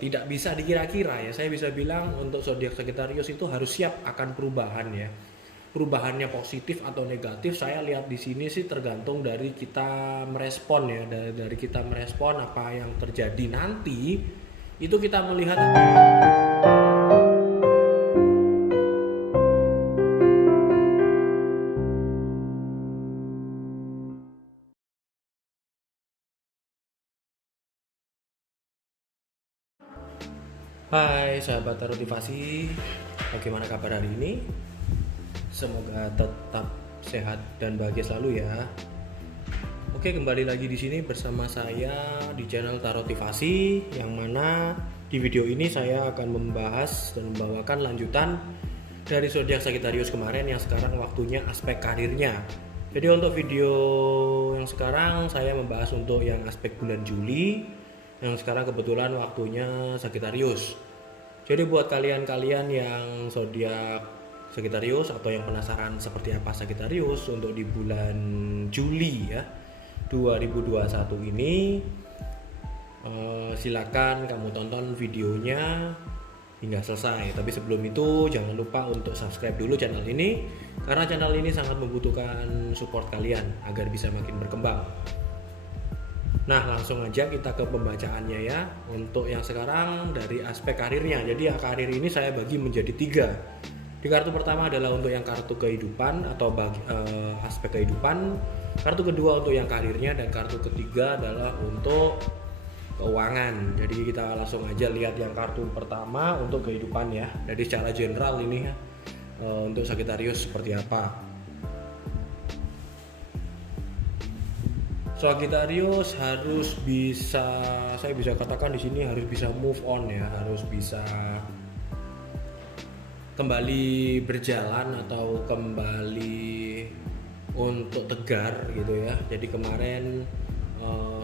tidak bisa dikira-kira ya. Saya bisa bilang untuk zodiak Sagittarius itu harus siap akan perubahan ya. Perubahannya positif atau negatif, saya lihat di sini sih tergantung dari kita merespon ya, dari kita merespon apa yang terjadi nanti, itu kita melihat. Hai sahabat Tarotivasi, bagaimana kabar hari ini? Semoga tetap sehat dan bahagia selalu ya. Oke, kembali lagi di sini bersama saya di channel Tarotivasi, yang mana di video ini saya akan membahas dan membawakan lanjutan dari zodiak Sagittarius kemarin yang sekarang waktunya aspek karirnya. Jadi untuk video yang sekarang saya membahas untuk yang aspek bulan Juli, yang sekarang kebetulan waktunya Sagittarius. Jadi buat kalian-kalian yang zodiak Sagittarius atau yang penasaran seperti apa Sagittarius untuk di bulan Juli ya 2021 ini, silakan kamu tonton videonya hingga selesai. Tapi sebelum itu jangan lupa untuk subscribe dulu channel ini, karena channel ini sangat membutuhkan support kalian agar bisa makin berkembang. Nah, langsung aja kita ke pembacaannya ya. Untuk yang sekarang dari aspek karirnya. Jadi ya, karir ini saya bagi menjadi 3. Di kartu pertama adalah untuk yang kartu kehidupan atau aspek kehidupan. Kartu kedua untuk yang karirnya, dan kartu ketiga adalah untuk keuangan. Jadi kita langsung aja lihat yang kartu pertama untuk kehidupan ya. Jadi secara general ini ya, untuk Sagittarius seperti apa. Sagittarius harus bisa, saya bisa katakan di sini harus bisa move on ya, harus bisa kembali berjalan atau kembali untuk tegar gitu ya. Jadi kemarin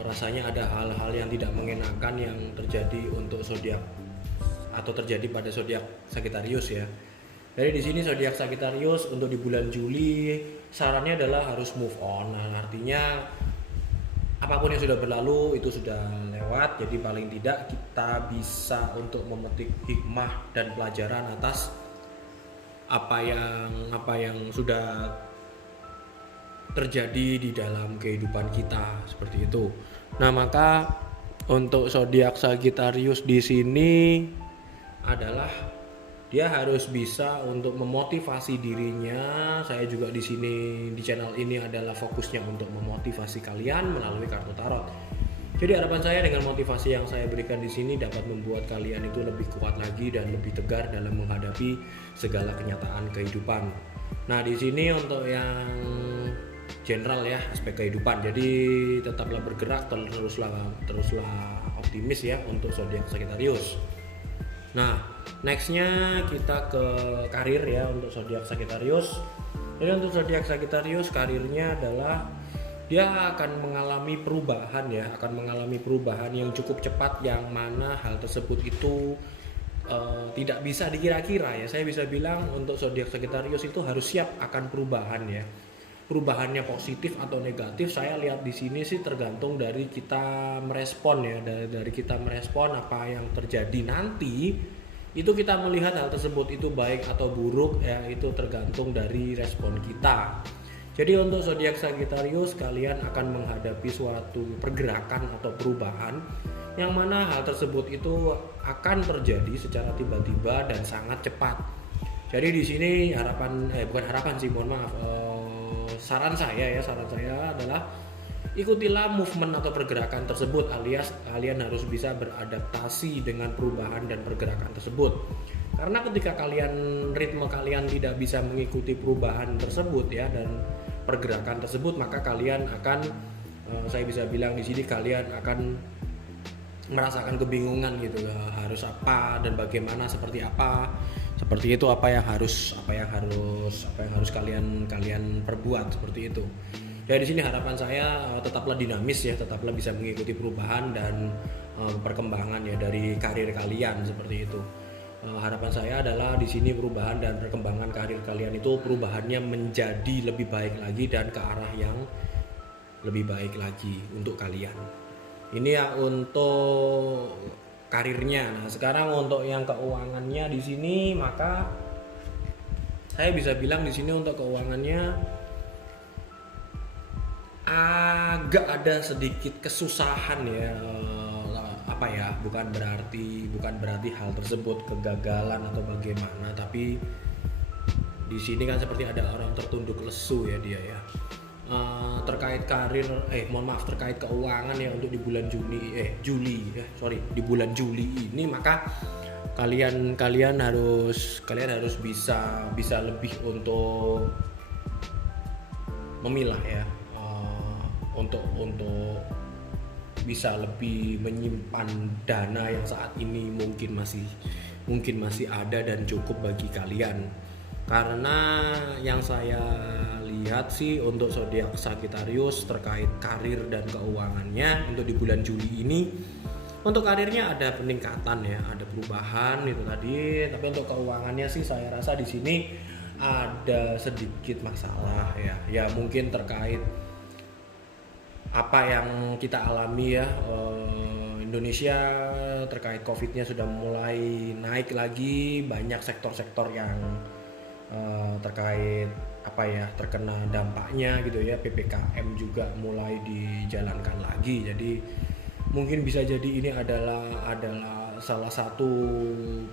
rasanya ada hal-hal yang tidak mengenakan yang terjadi untuk zodiak atau terjadi pada zodiak Sagittarius ya. Jadi di sini zodiak Sagittarius untuk di bulan Juli sarannya adalah harus move on. Nah, artinya apapun yang sudah berlalu itu sudah lewat, jadi paling tidak kita bisa untuk memetik hikmah dan pelajaran atas apa yang sudah terjadi di dalam kehidupan kita, seperti itu. Nah, maka untuk zodiak Sagittarius di sini adalah dia harus bisa untuk memotivasi dirinya. Saya juga di sini di channel ini adalah fokusnya untuk memotivasi kalian melalui kartu tarot. Jadi harapan saya dengan motivasi yang saya berikan di sini dapat membuat kalian itu lebih kuat lagi dan lebih tegar dalam menghadapi segala kenyataan kehidupan. Nah, di sini untuk yang general ya, aspek kehidupan. Jadi tetaplah bergerak, teruslah optimis ya untuk zodiak Sagittarius. Nah, nextnya kita ke karir ya untuk zodiak Sagittarius. Jadi untuk zodiak Sagittarius karirnya adalah dia akan mengalami perubahan ya, akan mengalami perubahan yang cukup cepat, yang mana hal tersebut itu tidak bisa dikira-kira ya. Saya bisa bilang untuk zodiak Sagittarius itu harus siap akan perubahan ya. Perubahannya positif atau negatif, saya lihat di sini sih tergantung dari kita merespon ya, dari kita merespon apa yang terjadi nanti, itu kita melihat hal tersebut itu baik atau buruk ya, itu tergantung dari respon kita. Jadi untuk zodiak Sagittarius, kalian akan menghadapi suatu pergerakan atau perubahan yang mana hal tersebut itu akan terjadi secara tiba-tiba dan sangat cepat. Jadi di sini bukan harapan sih, mohon maaf. Saran saya adalah ikutilah movement atau pergerakan tersebut, alias kalian harus bisa beradaptasi dengan perubahan dan pergerakan tersebut. Karena ketika ritme kalian tidak bisa mengikuti perubahan tersebut ya dan pergerakan tersebut, maka kalian akan saya bisa bilang di sini kalian akan merasakan kebingungan gitu, harus apa dan bagaimana, seperti apa. Seperti itu, apa yang harus kalian perbuat, seperti itu. Ya, di sini harapan saya tetaplah dinamis ya, tetaplah bisa mengikuti perubahan dan perkembangan ya dari karir kalian, seperti itu. Harapan saya adalah di sini perubahan dan perkembangan karir kalian itu perubahannya menjadi lebih baik lagi dan ke arah yang lebih baik lagi untuk kalian. Ini ya untuk karirnya. Nah, sekarang untuk yang keuangannya di sini, maka saya bisa bilang di sini untuk keuangannya agak ada sedikit kesusahan ya. Apa ya? Bukan berarti hal tersebut kegagalan atau bagaimana, tapi di sini kan seperti ada orang tertunduk lesu ya dia ya. Terkait karir terkait keuangan ya untuk di bulan di bulan Juli ini, maka kalian harus bisa lebih untuk memilah ya, untuk bisa lebih menyimpan dana yang saat ini mungkin masih ada dan cukup bagi kalian. Karena yang saya lihat sih untuk zodiak Sagittarius terkait karir dan keuangannya untuk di bulan Juli ini, untuk karirnya ada peningkatan ya, ada perubahan itu tadi, tapi untuk keuangannya sih saya rasa di sini ada sedikit masalah ya. Ya mungkin terkait apa yang kita alami ya, Indonesia terkait COVID-nya sudah mulai naik lagi, banyak sektor-sektor yang terkait terkena dampaknya gitu ya. PPKM juga mulai dijalankan lagi, jadi mungkin bisa jadi ini adalah salah satu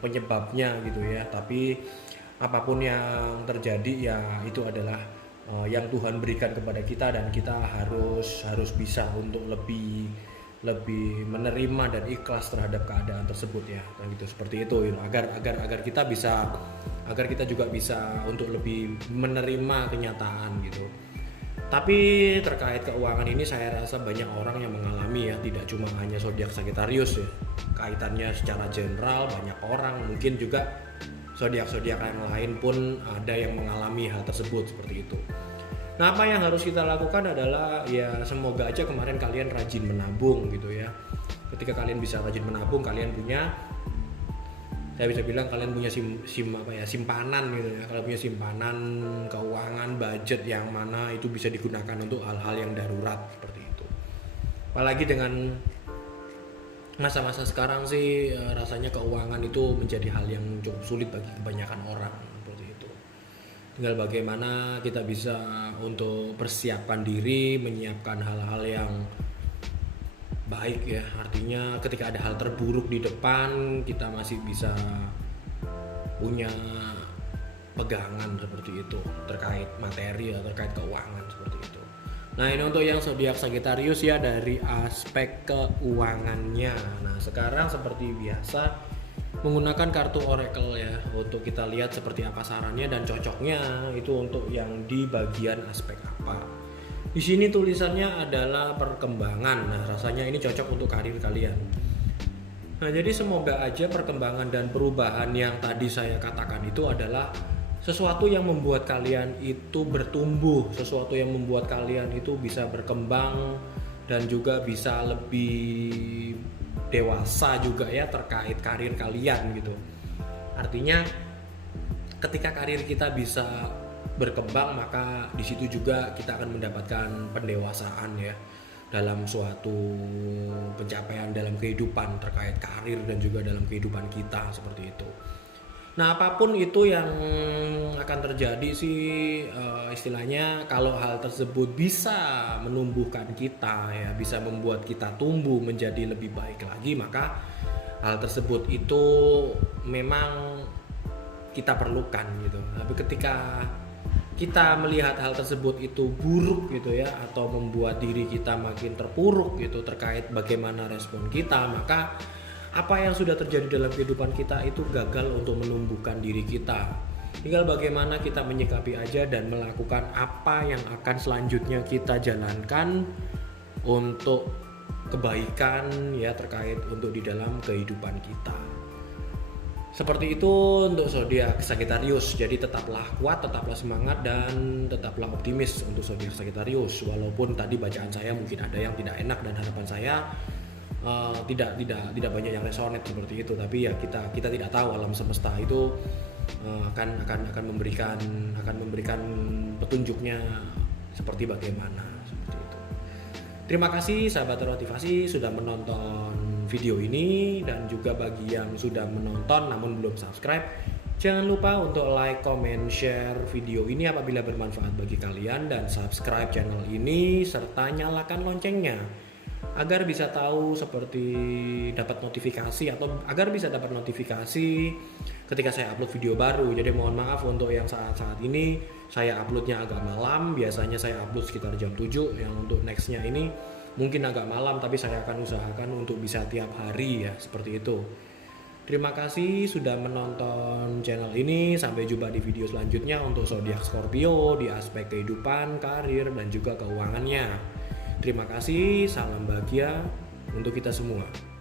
penyebabnya gitu ya. Tapi apapun yang terjadi ya itu adalah yang Tuhan berikan kepada kita, dan kita harus bisa untuk lebih menerima dan ikhlas terhadap keadaan tersebut ya, dan gitu seperti itu agar kita juga bisa untuk lebih menerima kenyataan gitu. Tapi terkait keuangan ini saya rasa banyak orang yang mengalami ya, tidak cuma hanya zodiak Sagittarius ya, kaitannya secara general banyak orang, mungkin juga zodiak-zodiak yang lain pun ada yang mengalami hal tersebut seperti itu. Nah, apa yang harus kita lakukan adalah ya semoga aja kemarin kalian rajin menabung gitu ya. Ketika kalian bisa rajin menabung, kalian punya, saya bisa bilang kalian punya simpanan gitu ya. Kalau punya simpanan keuangan, budget yang mana itu bisa digunakan untuk hal-hal yang darurat seperti itu. Apalagi dengan masa-masa sekarang sih rasanya keuangan itu menjadi hal yang cukup sulit bagi kebanyakan orang seperti itu. Tinggal bagaimana kita bisa untuk persiapkan diri, menyiapkan hal-hal yang baik ya. Artinya ketika ada hal terburuk di depan, kita masih bisa punya pegangan seperti itu terkait materi atau terkait keuangan seperti itu. Nah, ini untuk yang zodiak Sagittarius ya dari aspek keuangannya. Nah, sekarang seperti biasa menggunakan kartu oracle ya untuk kita lihat seperti apa sarannya dan cocoknya itu untuk yang di bagian aspek apa. Di sini tulisannya adalah perkembangan. Nah, rasanya ini cocok untuk karir kalian. Nah, jadi semoga aja perkembangan dan perubahan yang tadi saya katakan itu adalah sesuatu yang membuat kalian itu bertumbuh, sesuatu yang membuat kalian itu bisa berkembang dan juga bisa lebih dewasa juga ya terkait karir kalian gitu. Artinya ketika karir kita bisa berkembang, maka di situ juga kita akan mendapatkan pendewasaan ya dalam suatu pencapaian dalam kehidupan terkait karir dan juga dalam kehidupan kita seperti itu. Nah, apapun itu yang akan terjadi sih istilahnya kalau hal tersebut bisa menumbuhkan kita ya, bisa membuat kita tumbuh menjadi lebih baik lagi, maka hal tersebut itu memang kita perlukan gitu. Tapi ketika kita melihat hal tersebut itu buruk gitu ya, atau membuat diri kita makin terpuruk gitu terkait bagaimana respon kita, maka apa yang sudah terjadi dalam kehidupan kita itu gagal untuk menumbuhkan diri kita. Tinggal bagaimana kita menyikapi aja dan melakukan apa yang akan selanjutnya kita jalankan untuk kebaikan ya terkait untuk di dalam kehidupan kita. Seperti itu untuk zodiak Sagittarius. Jadi tetaplah kuat, tetaplah semangat, dan tetaplah optimis untuk zodiak Sagittarius. Walaupun tadi bacaan saya mungkin ada yang tidak enak dan harapan saya tidak banyak yang resonate seperti itu, tapi ya kita tidak tahu alam semesta itu akan memberikan petunjuknya seperti bagaimana seperti itu. Terima kasih sahabat termotivasi sudah menonton video ini, dan juga bagi yang sudah menonton namun belum subscribe, jangan lupa untuk like, comment, share video ini apabila bermanfaat bagi kalian, dan subscribe channel ini serta nyalakan loncengnya agar bisa tahu seperti dapat notifikasi, atau agar bisa dapat notifikasi ketika saya upload video baru. Jadi mohon maaf untuk yang saat-saat ini saya uploadnya agak malam. Biasanya saya upload sekitar jam 7, yang untuk nextnya ini mungkin agak malam, tapi saya akan usahakan untuk bisa tiap hari ya, seperti itu. Terima kasih sudah menonton channel ini. Sampai jumpa di video selanjutnya untuk zodiak Scorpio di aspek kehidupan, karir, dan juga keuangannya. Terima kasih, salam bahagia untuk kita semua.